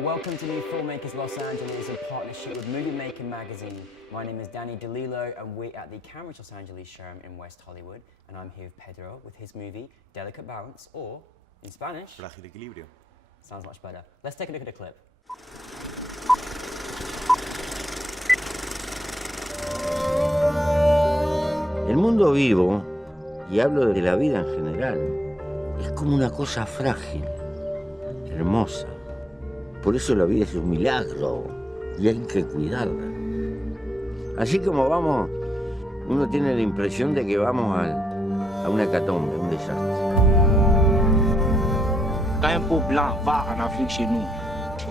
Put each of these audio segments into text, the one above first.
Welcome to NewFilmmakers Los Angeles in partnership with Movie Making magazine. My name is Danny DeLillo and we're at the Camera Los Angeles showroom in West Hollywood, and I'm here with Pedro with his movie Delicate Balance, or in Spanish, Frágil Equilibrio. Sounds much better. Let's take a look at the clip. El mundo vivo, y hablo de la vida en general, es como una cosa frágil, hermosa. Por eso la vida es un milagro y hay que cuidarla. Así como vamos, uno tiene la impresión de que vamos a una hecatombe, un desastre. Quand un peau blanc va en Afrique chez nous,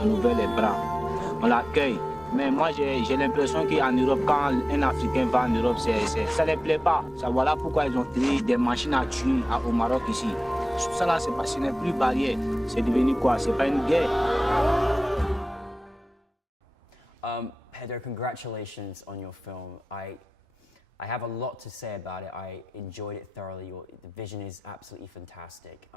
on ouvre les bras, on l'accueille. Mais moi, j'ai l'impression qu'en Europe, quand un Africain va en Europe, ça ne les plaît pas. Ça, voilà pourquoi ils ont créé des machines à tuer au Maroc ici. Tout ça là, ce n'est plus barrière. C'est devenu quoi? C'est pas une guerre. Pedro, congratulations on your film. I have a lot to say about it. I enjoyed it thoroughly. The vision is absolutely fantastic.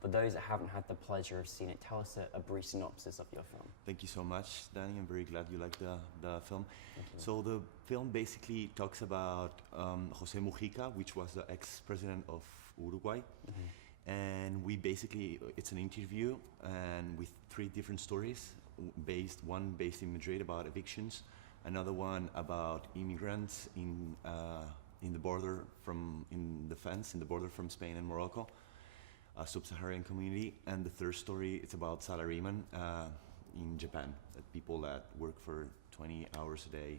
For those that haven't had the pleasure of seeing it, tell us a brief synopsis of your film. Thank you so much, Danny. I'm very glad you liked the film. So the film basically talks about José Mujica, which was the ex-president of Uruguay. And it's an interview and with 3 different stories, one based in Madrid about evictions, another one about immigrants in the border from Spain and Morocco, a sub-Saharan community, and the third story it's about salarymen in Japan, people that work for 20 hours a day,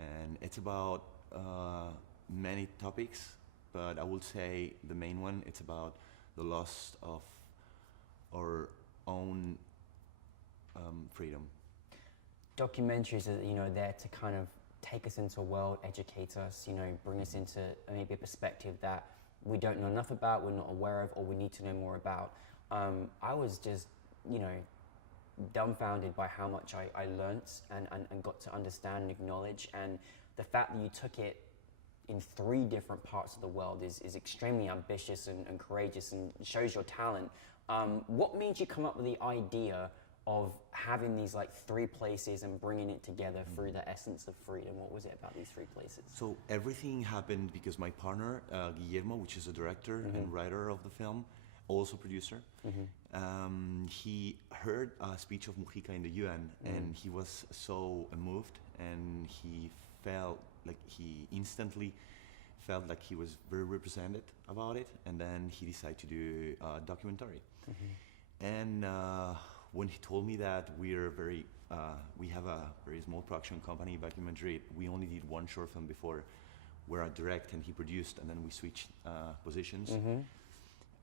and it's about many topics, but I would say the main one, it's about the loss of our own freedom. Documentaries are, there to kind of take us into a world, educate us, bring us into maybe a perspective that we don't know enough about, we're not aware of, or we need to know more about. I was just, dumbfounded by how much I learnt and got to understand and acknowledge, and the fact that you took it in 3 different parts of the world is extremely ambitious and courageous and shows your talent. What made you come up with the idea of having these 3 places and bringing it together through the essence of freedom? What was it about these 3 places? So everything happened because my partner, Guillermo, which is a director and writer of the film, also producer, he heard a speech of Mujica in the UN and he was so moved, and he instantly felt like he was very represented about it, and then he decided to do a documentary. And when he told me that we have a very small production company back in Madrid, we only did 1 short film before, where I direct and he produced, and then we switched positions.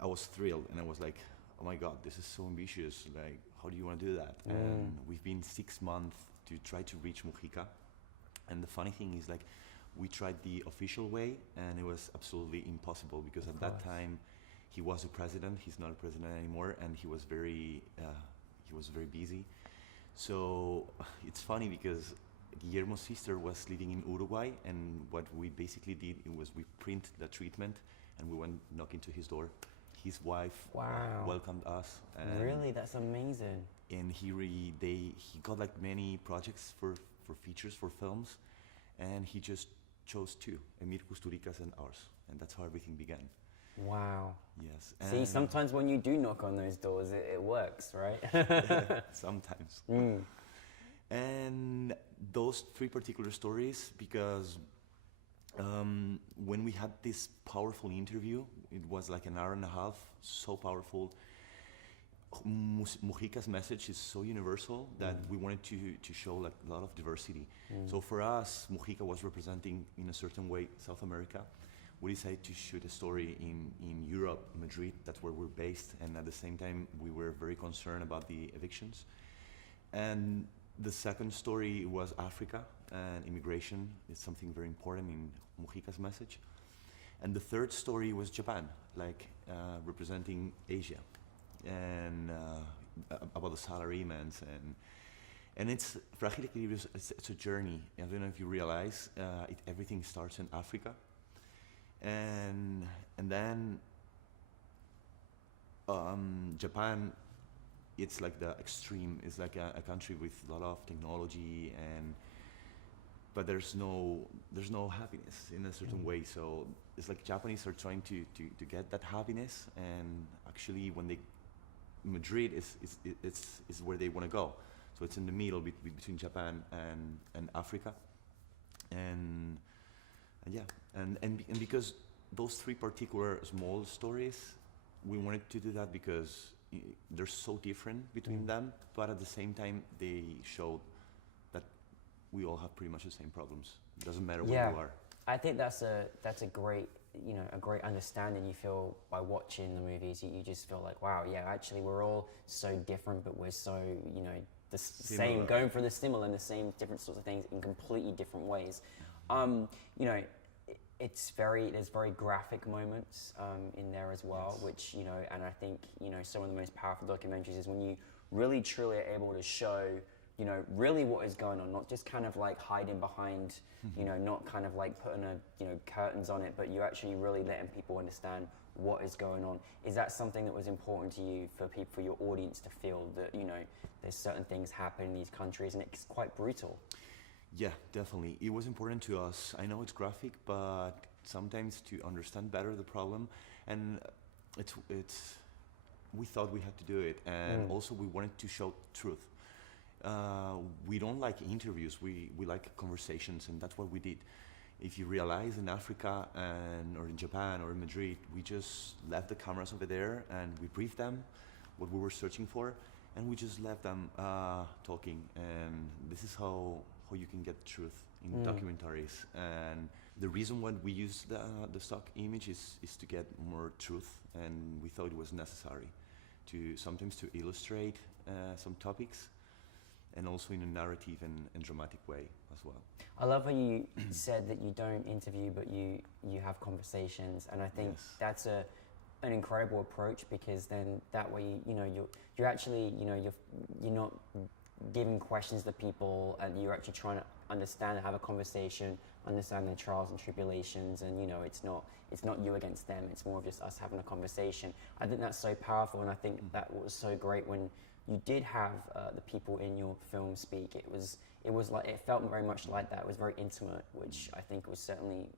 I was thrilled, and I was like, oh my God, this is so ambitious, like, how do you want to do that? And we've been 6 months to try to reach Mujica, and the funny thing is, we tried the official way, and it was absolutely impossible, because at that time he was a president. He's not a president anymore, and he was very busy. So it's funny because Guillermo's sister was living in Uruguay, and what we basically did was we print the treatment and we went knocking to his door. His wife welcomed us. And really? That's amazing. And he got many projects for features, for films, and he just chose 2, Emir Kusturica's and ours, and that's how everything began. Wow. Yes. See, sometimes when you do knock on those doors, it works, right? Sometimes. And those 3 particular stories, because when we had this powerful interview, it was like an hour and a half, so powerful. Mujica's message is so universal that we wanted to show a lot of diversity. So for us, Mujica was representing in a certain way South America. We decided to shoot a story in Europe, Madrid, that's where we're based, and at the same time we were very concerned about the evictions. And the second story was Africa and immigration. It's something very important in Mujica's message. And the third story was Japan, representing Asia, and about the salarymen, and it's Frágil Equilibrio. It's a journey. I don't know if you realize everything starts in Africa, and then Japan it's like the extreme. It's like a country with a lot of technology, but there's no happiness in a certain way. So it's like Japanese are trying to get that happiness, and actually when they Madrid is where they want to go. So it's in the middle between Japan and Africa, and yeah, and because those three particular small stories, we wanted to do that because they're so different between them, but at the same time they show that we all have pretty much the same problems. It doesn't matter where you are. I think that's a great, a great understanding you feel by watching the movies. You just feel like, wow, yeah, actually we're all so different, but we're so, the same, going for the similar and the same different sorts of things in completely different ways. There's very graphic moments in there as well, which, and I think, some of the most powerful documentaries is when you really truly are able to show, really what is going on, not just kind of like hiding behind, not kind of like putting curtains on it, but you actually really letting people understand what is going on. Is that something that was important to you for your audience to feel that, there's certain things happen in these countries and it's quite brutal? Yeah, definitely. It was important to us. I know it's graphic, but sometimes to understand better the problem, and we thought we had to do it, and also we wanted to show truth. We don't like interviews. We like conversations, and that's what we did. If you realize in Africa or in Japan or in Madrid, we just left the cameras over there and we briefed them what we were searching for, and we just left them talking. And this is how you can get truth in documentaries. And the reason why we use the stock image is to get more truth, and we thought it was necessary to sometimes to illustrate some topics, and also in a narrative and dramatic way as well. I love how you said that you don't interview, but you have conversations, and I think that's an incredible approach, because then that way you're actually you're not giving questions to people, and you're actually trying to understand and have a conversation, understand their trials and tribulations, and it's not you against them. It's more of just us having a conversation. I think that's so powerful, and I think that was so great when you did have the people in your film speak. It was like, it felt very much like that. It was very intimate, which I think was certainly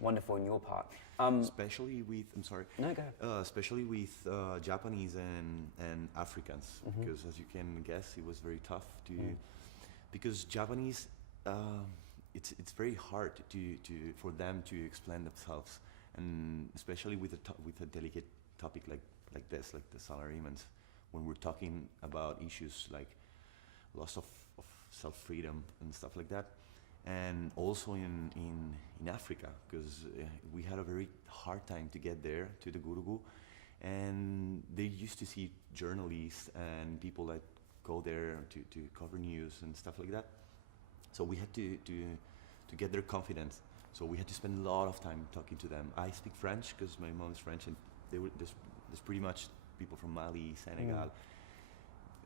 wonderful in your part. Especially with, I'm sorry. No, go ahead. Especially with Japanese and Africans, because as you can guess, it was very tough to, because Japanese, it's very hard for them to explain themselves, and especially with a delicate topic like this, like the salarymen, when we're talking about issues like loss of self-freedom and stuff like that. And also in Africa, because we had a very hard time to get there to the Gurugu, and they used to see journalists and people that go there to cover news and stuff like that. So we had to get their confidence. So we had to spend a lot of time talking to them. I speak French because my mom is French, and there's pretty much people from Mali, Senegal.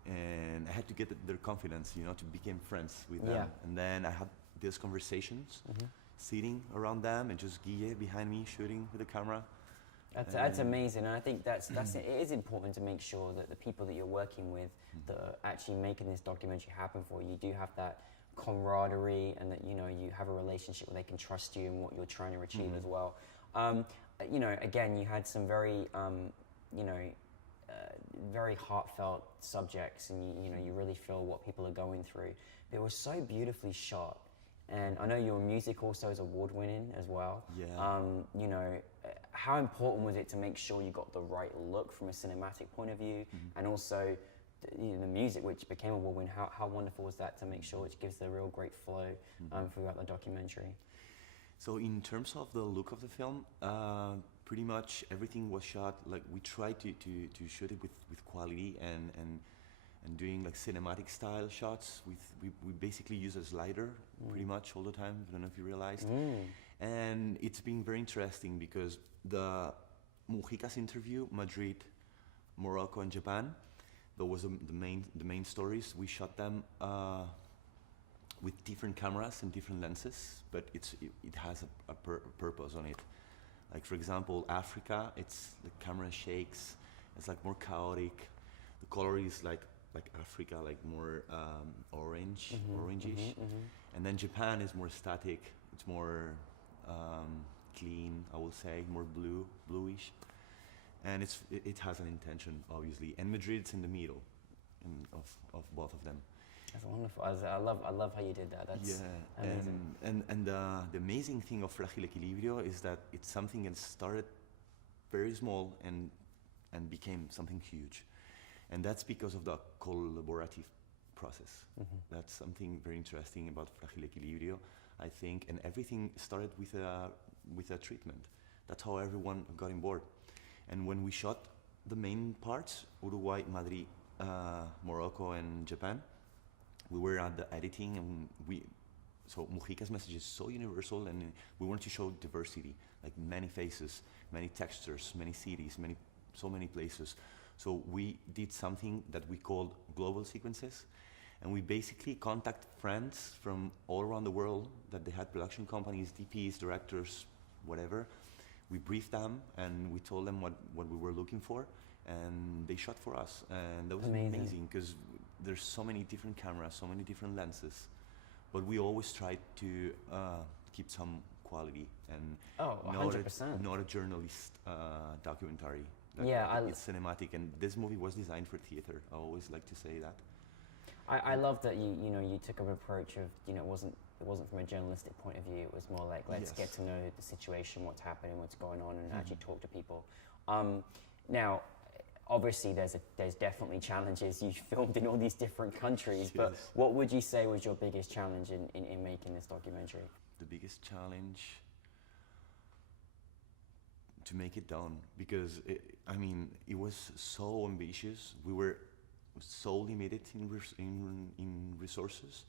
And I had to get their confidence, to become friends with them. And then I had these conversations, sitting around them, and just Guille behind me shooting with the camera. That's amazing, and I think that's it. It is important to make sure that the people that you're working with, that are actually making this documentary happen for you, do have that camaraderie, and that you have a relationship where they can trust you and what you're trying to achieve as well. Again, you had some very very heartfelt subjects, and you really feel what people are going through. But it was so beautifully shot, and I know your music also is award-winning as well. How important was it to make sure you got the right look from a cinematic point of view, and also the music, which became award-winning? How wonderful was that to make sure it gives the real great flow throughout the documentary? So in terms of the look of the film, pretty much everything was shot, like we tried to shoot it with quality and doing like cinematic style shots. We basically use a slider pretty much all the time. I don't know if you realized. And it's been very interesting because the Mujica's interview, Madrid, Morocco, and Japan, that was the main stories. We shot them with different cameras and different lenses, but it has a purpose on it. Like for example, Africa, the camera shakes, it's like more chaotic. The color is like Africa, like more orangish. And then Japan is more static. It's more clean, I will say, more bluish. And it has an intention, obviously. And Madrid's in the middle of both of them. That's wonderful. I love how you did that. That's amazing. And the amazing thing of Fragile Equilibrio is that it's something that started very small and became something huge. And that's because of the collaborative process. That's something very interesting about Fragile Equilibrio, I think. And everything started with a treatment. That's how everyone got on board. And when we shot the main parts, Uruguay, Madrid, Morocco, and Japan, we were at the editing, and so Mujica's message is so universal, and we wanted to show diversity, like many faces, many textures, many cities, so many places. So we did something that we called global sequences, and we basically contact friends from all around the world that they had production companies, DPs, directors, whatever. We briefed them and we told them what we were looking for, and they shot for us, and that was amazing because there's so many different cameras, so many different lenses, but we always tried to keep some quality and 100%. not a journalist documentary. It's cinematic, and this movie was designed for theater. I always like to say that. I love that you took an approach of it wasn't from a journalistic point of view. It was more like let's get to know the situation, what's happening, what's going on, and actually talk to people. Now, obviously, there's definitely challenges. You filmed in all these different countries, but what would you say was your biggest challenge in making this documentary? The biggest challenge to make it done, because it was so ambitious. We were so limited in resources.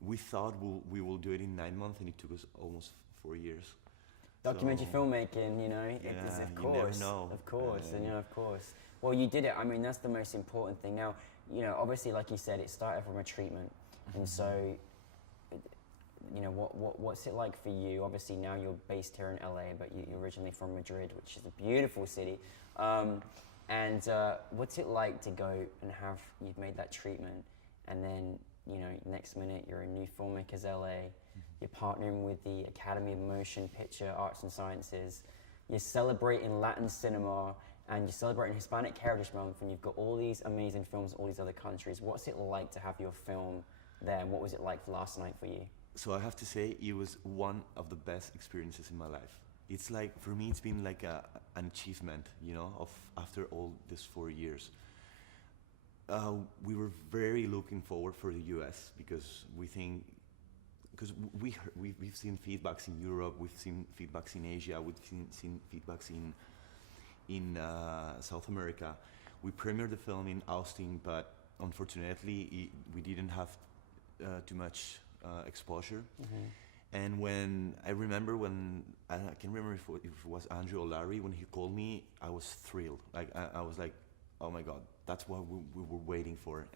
We thought we will do it in 9 months, and it took us almost 4 years. Documentary filmmaking, of course, you never know. Of course, of course. Well, you did it. I mean, that's the most important thing. Now, obviously, like you said, it started from a treatment, and so, what's it like for you? Obviously, now you're based here in LA, but you're originally from Madrid, which is a beautiful city. And what's it like to go and you've made that treatment, and then, next minute you're in NewFilmmakers LA, you're partnering with the Academy of Motion Picture Arts and Sciences, you're celebrating Latin cinema, and you're celebrating Hispanic Heritage Month, and you've got all these amazing films in all these other countries. What's it like to have your film there, and what was it like last night for you? So I have to say, it was one of the best experiences in my life. It's like, for me, it's been like an achievement, of after all these 4 years. We were very looking forward for the US because we've seen feedbacks in Europe, we've seen feedbacks in Asia, we've seen feedbacks in South America. We premiered the film in Austin, but unfortunately we didn't have too much exposure. And when I can remember if it was Andrew or Larry, when he called me, I was thrilled. Like I was like, oh my God, that's what we were waiting for.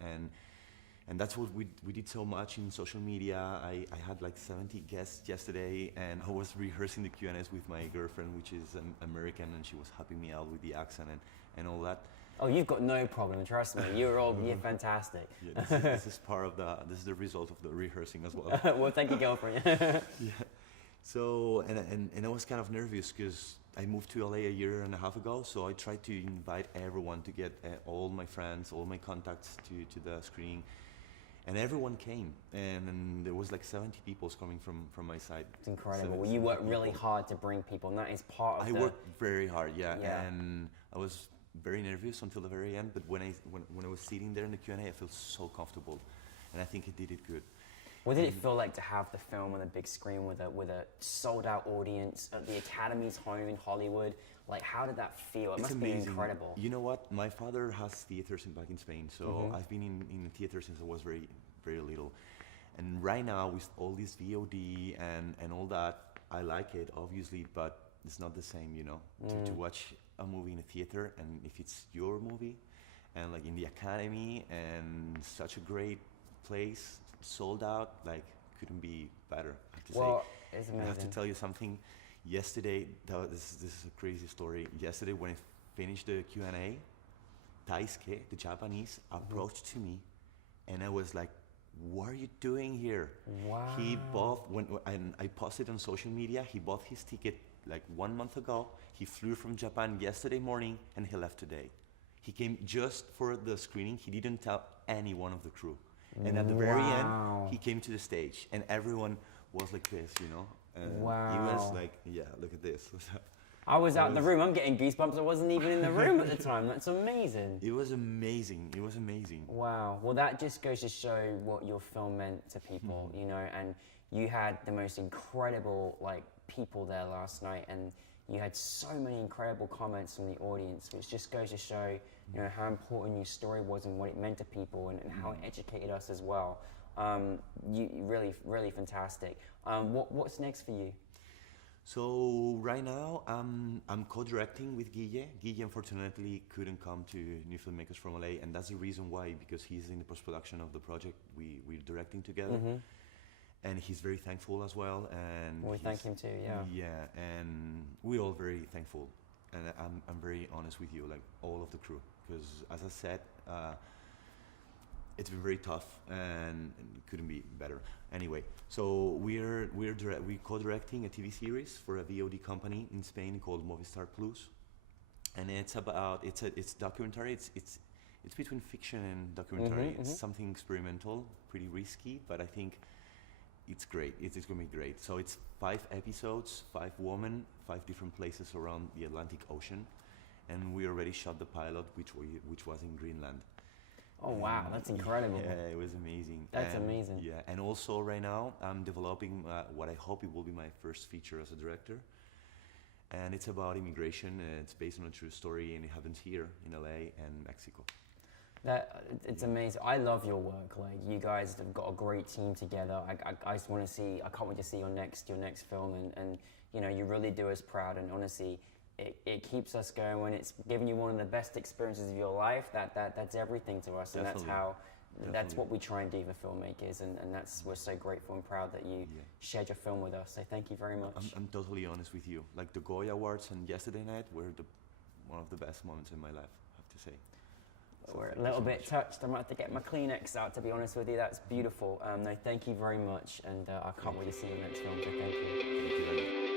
And that's what we did so much in social media. I had like 70 guests yesterday, and I was rehearsing the Q&As with my girlfriend, which is American, and she was helping me out with the accent and all that. Oh, you've got no problem, trust me. You're fantastic. Yeah, this is the result of the rehearsing as well. Well, thank you, girlfriend. Yeah. So, and I was kind of nervous because I moved to LA a year and a half ago, so I tried to invite everyone to get all my friends, all my contacts to the screening. And everyone came, and there was like 70 people coming from my side. It's incredible. Well, you worked really hard to bring people, and that is part of I worked very hard, yeah. And I was very nervous until the very end, but when I was sitting there in the Q&A, I felt so comfortable, and I think I did it good. What did it feel like to have the film on a big screen with a sold-out audience at the Academy's home in Hollywood? Like, how did that feel? It must be incredible. You know what? My father has theaters back in Spain, so I've been in the theater since I was very, very little. And right now, with all this VOD and all that, I like it, obviously, but it's not the same, to watch a movie in a theater, and if it's your movie, and like in the Academy, and such a great place, sold out, like, couldn't be better, I have to say. It's amazing. I have to tell you something. Yesterday, this is a crazy story. Yesterday, when I finished the Q&A, Taisuke, the Japanese, approached to me, and I was like, what are you doing here? Wow. He bought, and I posted on social media, he bought his ticket like 1 month ago. He flew from Japan yesterday morning, and he left today. He came just for the screening. He didn't tell any one of the crew. And at the very end, he came to the stage, and everyone was like this, you know? And wow. He was like, yeah, look at this. I was out in the room. I'm getting goosebumps. I wasn't even in the room at the time. That's amazing. It was amazing. It was amazing. Wow. Well, that just goes to show what your film meant to people, you know, and you had the most incredible, like, people there last night, and you had so many incredible comments from the audience, which just goes to show, you know, how important your story was and what it meant to people, and how it educated us as well. You really, really fantastic. What's next for you? So right now, I'm co-directing with Guille. Guille unfortunately couldn't come to New Filmmakers from LA, and that's the reason why, because he's in the post-production of the project we're directing together. And he's very thankful as well. And we thank him too, yeah. Yeah, and we're all very thankful. And I'm very honest with you, like all of the crew, because as I said, it's been very tough and it couldn't be better. Anyway, so we're co-directing a TV series for a VOD company in Spain called Movistar Plus, and it's about it's documentary. It's between fiction and documentary. It's something experimental, pretty risky, but I think it's great. It's gonna be great. So it's 5 episodes, 5 women, 5 different places around the Atlantic Ocean, and we already shot the pilot, which was in Greenland. Oh wow, that's incredible. Yeah, it was amazing. That's amazing. Yeah, and also right now I'm developing what I hope it will be my first feature as a director, and it's about immigration. It's based on a true story, and it happens here in LA and Mexico. It's amazing. I love your work. Like, you guys have got a great team together. I just want to see. I can't wait to see your next film, and you know, you really do us proud. And honestly, it keeps us going. When it's giving you one of the best experiences of your life, that's everything to us. Definitely. And that's what we try and do for filmmakers, and we're so grateful and proud that you shared your film with us. So thank you very much. I'm totally honest with you. Like the Goya Awards and yesterday night were one of the best moments in my life, I have to say. So we're a little bit touched. I'm about to get my Kleenex out, to be honest with you. That's beautiful. No, thank you very much, and I can't wait to see your next film, so thank you. Thank you very much.